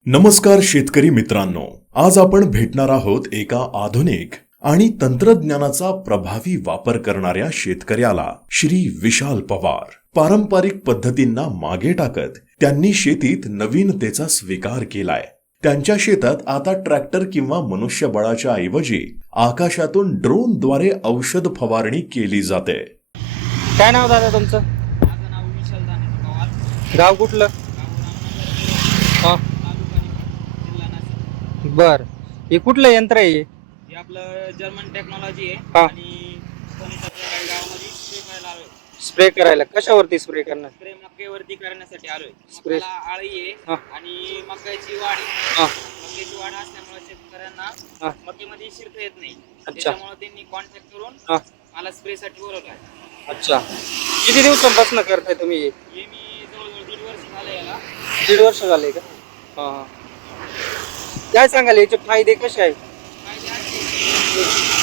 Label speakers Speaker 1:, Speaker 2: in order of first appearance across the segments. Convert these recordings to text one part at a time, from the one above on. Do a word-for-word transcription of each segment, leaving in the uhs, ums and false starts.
Speaker 1: नमस्कार शेतकरी मित्रांनो, आज आपण भेटणार आहोत एका आधुनिक आणि तंत्रज्ञानाचा प्रभावी वापर करणाऱ्या शेतकऱ्याला, श्री विशाल पवार. पारंपरिक पद्धतींना मागे टाकत त्यांनी शेतीत नवीनतेचा स्वीकार केलाय. त्यांच्या शेतात आता ट्रॅक्टर किंवा मनुष्यबळाच्या ऐवजी आकाशातून ड्रोनद्वारे औषध फवारणी केली जाते.
Speaker 2: काय नाव दादा तुमचं?
Speaker 3: माझं नाव विशाल दानेश पवार.
Speaker 2: गाव कुठलं? हा
Speaker 3: जिल्हा नाशिक.
Speaker 2: बर, हे कुठलं यंत्र आहे हे?
Speaker 3: हे आपलं जर्मन टेक्नॉलॉजी आहे
Speaker 2: हा.
Speaker 3: आणि कोणत्या काही गावामध्ये स्प्रे करायला आलोय.
Speaker 2: स्प्रे करायला कशावरती स्प्रे करणार?
Speaker 3: स्प्रे मक्यावरती करण्यासाठी आलोय.
Speaker 2: स्प्रे-
Speaker 3: मक्याला आळी आहे
Speaker 2: हा.
Speaker 3: आणि मक्याची वाढ आहे.
Speaker 2: हा.
Speaker 3: मक्याची वाढ असल्यामुळे शेतकऱ्यांना
Speaker 2: हा.
Speaker 3: मक्यामध्ये शिरता येत नाही.
Speaker 2: अच्छा.
Speaker 3: त्याच्यामुळे त्यांनी कॉन्टॅक्ट करून
Speaker 2: हा.
Speaker 3: मला स्प्रेसाठी बोलवलं आहे.
Speaker 2: अच्छा, किती दिवसांपासून करताय तुम्ही हे?
Speaker 3: हे मी जवळजवळ दीड वर्ष झालं याला.
Speaker 2: दीड वर्ष झाले का? हा हा. काय सांगाल याचे फायदे कसे आहेत?
Speaker 3: फायदे असे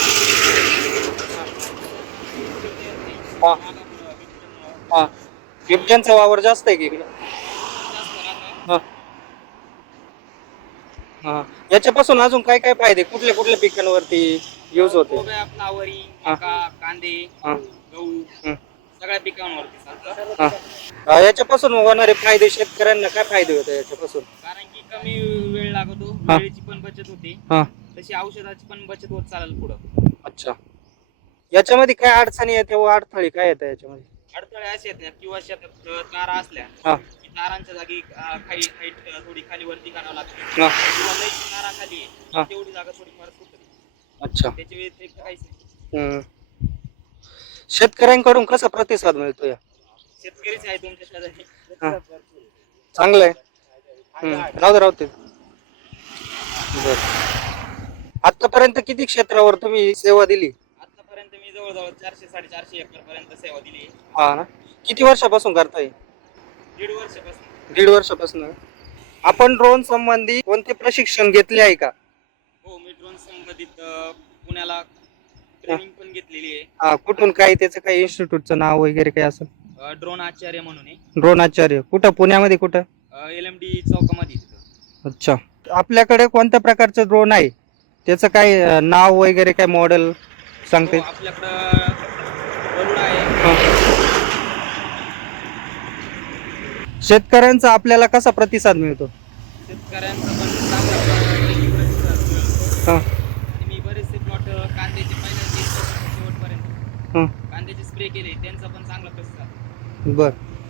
Speaker 2: हा. हा, बिबट्यांचा वावर जास्त आहे की इकडे? हा हा. याच्यापासून अजून काय काय फायदे, कुठल्या कुठल्या पिकांवरती यूज होते?
Speaker 3: फ्लावरी,
Speaker 2: हा.
Speaker 3: मका, कांदे,
Speaker 2: हा.
Speaker 3: गहू
Speaker 2: हं.
Speaker 3: सगळ्या पिकांवरती चालतं.
Speaker 2: हा. हा, याच्यापासून होणारे फायदे शेतकऱ्यांना काय फायदे होते याच्यापासून?
Speaker 3: कारण की कमी वेळ लागतो,
Speaker 2: हा.
Speaker 3: वेळेची पण बचत होते,
Speaker 2: हा.
Speaker 3: तशी औषधाची पण बचत होत चालेल पुढं.
Speaker 2: अच्छा, याच्यामध्ये काय अडचणी येते व अडथळे काय येतात याच्यामध्ये?
Speaker 3: अडथळे असे आहेत किंवा शेतात अ, तारा असल्या
Speaker 2: हा.
Speaker 3: की तारांच्या जागी अ, खाली हाईट थोडी खाली वरती करावं लागते
Speaker 2: हा.
Speaker 3: किंवा लई तारा खाली आहे,
Speaker 2: हा.
Speaker 3: तेवढी जागा थोडीफार सुटते.
Speaker 2: अच्छा.
Speaker 3: त्याच्या व्यतिरिक्त काहीच नाही.
Speaker 2: हम्म. शेतकऱ्यांकडून कसा प्रतिसाद मिळतो या?
Speaker 3: शेतकरीच आहे तुमच्या शेजारी.
Speaker 2: हा. चांगलं आहे. हम्म. राहू दे राहू दे. बर, आतापर्यंत किती क्षेत्रावर तुम्ही सेवा दिली?
Speaker 3: आतापर्यंत मी जवळजवळ चारशे साडेचारशे एकर पर्यंत सेवा दिली आहे.
Speaker 2: हा ना. किती वर्षापासून करताय?
Speaker 3: दीड वर्षापासून.
Speaker 2: दीड वर्षापासून. आपण ड्रोन संबंधी कोणते प्रशिक्षण घेतले आहे का?
Speaker 3: हो, मी ड्रोन संबंधित अ, पुण्याला ट्रेनिंग पण घेतलेली आहे.
Speaker 2: हा, कुठून काय त्याचं काही इन्स्टिट्यूटचं नाव वगैरे काय असेल?
Speaker 3: अ, ड्रोन आचार्य म्हणून आहे.
Speaker 2: ड्रोन आचार्य कुठं, पुण्यामध्ये कुठं?
Speaker 3: एल एम डी चौकामध्ये तिथं.
Speaker 2: अच्छा, आपल्याकडे कोणत्या प्रकारचं ड्रोन आहे, त्याचं काय अं, नाव वगैरे काय मॉडेल सांगते?
Speaker 3: हो, आपल्याकडं गरुड आहे.
Speaker 2: शेतकऱ्यांचा आपल्याला कसा प्रतिसाद मिळतो?
Speaker 3: शेतकऱ्यांचा पण चांगला पैकी प्रतिसाद मिळतो.
Speaker 2: हा.
Speaker 3: आणि मी बरेचसे प्लॉट कांद्याचे पहिल्या शेवटपर्यंत
Speaker 2: हं.
Speaker 3: कांद्याचे स्प्रे केले, त्यांचा पण चांगला प्रतिसाद.
Speaker 2: बर,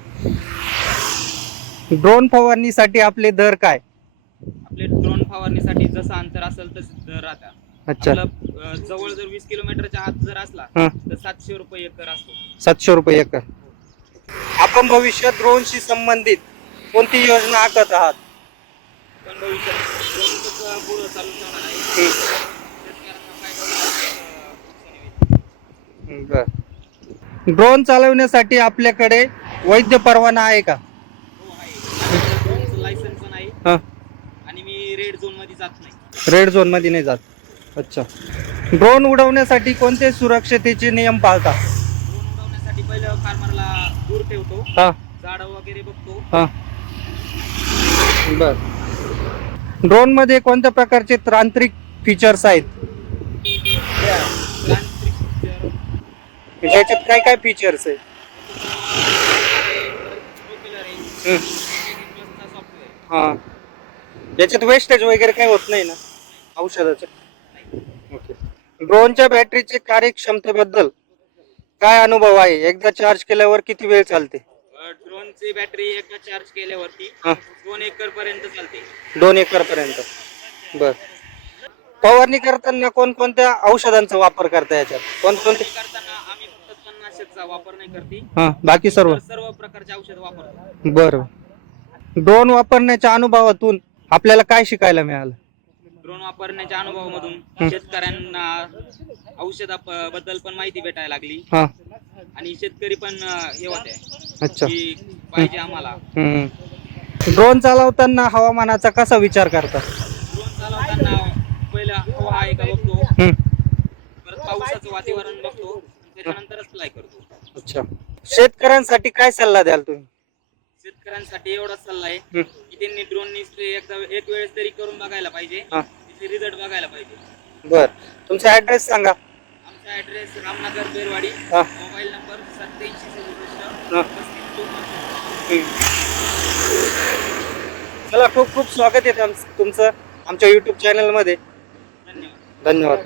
Speaker 2: ड्रोन फवारणीसाठी आपले दर काय?
Speaker 3: आपले ड्रोन फवारणीसाठी जसं अंतर असेल तसं दर राहता.
Speaker 2: अच्छा.
Speaker 3: आपलं अ, जवळ जर वीस किलोमीटरच्या आत जर असला
Speaker 2: हं.
Speaker 3: तर सातशे रुपये एकर असतो.
Speaker 2: सातशे रुपये एकर. आपण भविष्यात ड्रोनशी संबंधित कोणती योजना आखत आहात?
Speaker 3: पण भविष्यात ड्रोनचं पुढं चालू ठेवणार आहे.
Speaker 2: हं.
Speaker 3: शेतकऱ्यांना फायदा होईल, नुकसान होईल.
Speaker 2: बर, ड्रोन चालवण्यासाठी आपल्याकडे वैध परवाना आहे का?
Speaker 3: हो, आहे. ड्रोनचं लायसन्स पण आहे
Speaker 2: हा.
Speaker 3: आणि मी रेड झोन मध्ये जात नाही.
Speaker 2: रेड झोन मध्ये नाही जात. अच्छा, ड्रोन उडवण्यासाठी कोणते सुरक्षतेचे नियम पाळता?
Speaker 3: ड्रोन उडवण्यासाठी पहिलं फार्मरला दूर ठेवतो,
Speaker 2: हा.
Speaker 3: झाडं वगैरे बघतो.
Speaker 2: हा. बर, ड्रोन मध्ये कोणत्या प्रकारचे तांत्रिक फीचर्स आहेत?
Speaker 3: तांत्रिक feature,
Speaker 2: याच्यात काय काय फीचर्स आहे?
Speaker 3: propeller आहे,
Speaker 2: हं.
Speaker 3: प्लसचा सॉफ्टवेअर.
Speaker 2: हा, याच्यात वेस्टेज वगैरे काही होत नाही ना औषधाचं? ओके. ड्रोनच्या बॅटरीचे कार्यक्षमतेबद्दल काय अनुभव आहे? एकदा चार्ज केल्यावर किती वेळ चालते?
Speaker 3: ड्रोनची बॅटरी एकदा चार्ज केल्यावरती
Speaker 2: हा.
Speaker 3: दोन एकर पर्यंत चालते.
Speaker 2: दोन एकर पर्यंत. बर, फवारणी करताना कोणकोणत्या औषधांचा वापर करता याच्यात? कोणकोणते?
Speaker 3: फवारणी करताना आम्ही फक्त तणनाशकचा वापर नाही करते,
Speaker 2: हा, बाकी सर्व?
Speaker 3: तर सर्व प्रकारचे औषध वापरतो.
Speaker 2: बर, ड्रोन वापरण्याच्या अनुभवातून आपल्याला काय शिकायला मिळालं?
Speaker 3: ड्रोन वापरण्याच्या अनुभवामधून
Speaker 2: हं.
Speaker 3: शेतकऱ्यांना औषधाबद्दल पण माहिती भेटायला लागली
Speaker 2: हा.
Speaker 3: आणि शेतकरी पण अ, हे होते
Speaker 2: अच्छा.
Speaker 3: की पाहिजे आम्हाला.
Speaker 2: हम्म. ड्रोन चालवताना हवामानाचा कसा विचार करता?
Speaker 3: ड्रोन चालवताना पहिला हवा आहे का बघतो,
Speaker 2: हम्म.
Speaker 3: परत पावसाचं वातावरण बघतो, त्याच्यानंतरच फ्लाय करतो.
Speaker 2: अच्छा, शेतकऱ्यांसाठी काय सल्ला द्याल तुम्ही?
Speaker 3: शेतकऱ्यांसाठी एवढा सल्ला आहे
Speaker 2: हं.
Speaker 3: की की त्यांनी ड्रोननी स्प्रे एकदा एक वेळेस तरी करून बघायला पाहिजे,
Speaker 2: हा.
Speaker 3: त्याचे रिझल्ट बघायला पाहिजे.
Speaker 2: बर, तुमचा ऍड्रेस सांगा.
Speaker 3: आमचा ॲड्रेस रामनगर बेरवाडी,
Speaker 2: हा.
Speaker 3: मोबाईल नंबर सत्याऐंशी सदुसष्ट
Speaker 2: हा.
Speaker 3: पस्तीस चौपन्न.
Speaker 2: चला, खूप खूप स्वागत आहे तुम- तुमचं आमच्या युट्यूब चॅनलमध्ये.
Speaker 3: धन्यवाद.
Speaker 2: धन्यवाद.